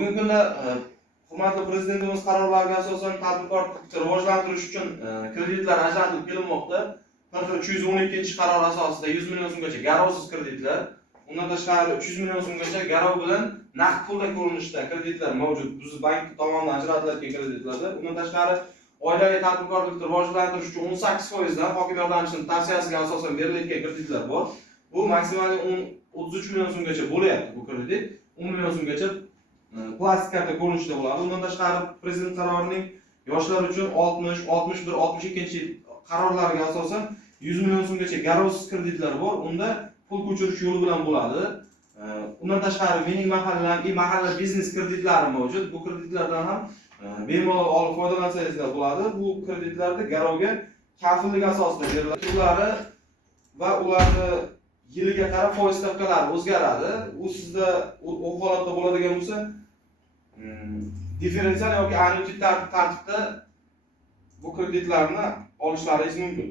Bugungi kunda hurmatli prezidentimiz qarorlariga asosan tadbirkorlikni rivojlantirish uchun kreditlar ajratib kelinmoqda. 312-qaror asosida 100 million so'mgacha garovsiz kreditlar, undan tashqari 300 million so'mgacha garov bilan naqd pulda ko'rinishda kreditlar mavjud. Biz bank tomonidan ajratiladigan kreditlarda. Undan tashqari oilaviy tadbirkorlikni rivojlantirish uchun 18% dan hokim yordamchisining tavsiyasiga asosan beriladigan kreditlar bor. Bu maksimal 33 million so'mgacha bo'lyapti bu kredit. 10 million so'mgacha plastik karta ko'rinishida bo'ladi. Undan tashqari prezident qarorining yoshlar uchun 60, 61, 62-yil qarorlariga asosan 100 million so'mgacha garovsiz kreditlar bor. Unda pul ko'chirish yo'li bilan bo'ladi. Undan tashqari mening mahallam, mahalla biznes kreditlari mavjud. Bu kreditlardan ham bemalol olib foydalansangizlar bo'ladi. Bu kreditlarda garovga kafillik asosida beriladi. Turlari va ularni yiliga qarab foiz stavkalari o'zgaradi. U sizda u holatda bo'ladigan bo'lsa, differensial yoki annuitet tartibda bu kreditlarni olishlaringiz mumkin.